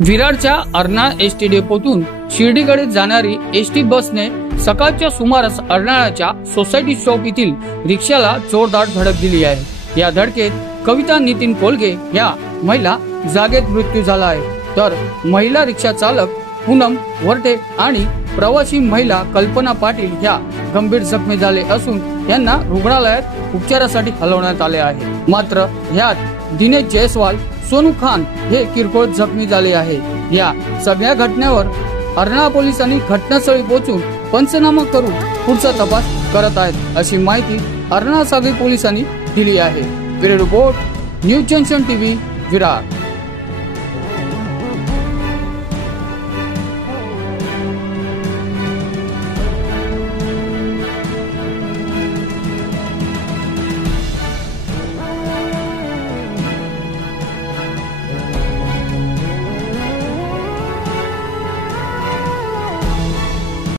विरारच्या Arnala ST डेपोतून शिर्डीकडे जाणारी ST बसने सकाळच्या सुमारास अर्नाळाच्या सोसायटी शॉप येथील रिक्षाला जोरदार धडक दिली आहे। या धडकेत कविता नितीन कोलगे या महिला जागेत मृत्यू झाला आहे, तर महिला रिक्षा चालक पूनम वरटे आणि प्रवासी महिला कल्पना पाटील या गंभीर जखमी झाले असून यांना रुग्णालयात उपचारासाठी हलवण्यात आले आहे। मात्र यात दिनेश जयस्वाल, सोनू खान हे किरकोळ जखमी झाले आहे। या सगळ्या घटनेवर अर्नाळा पोलिसांनी घटनास्थळी पोहोचून पंचनामा करून पुढचा तपास करत आहेत, अशी माहिती अर्नाळा सागरी पोलिसांनी दिली आहे। Bureau report, news junction TV, Virar.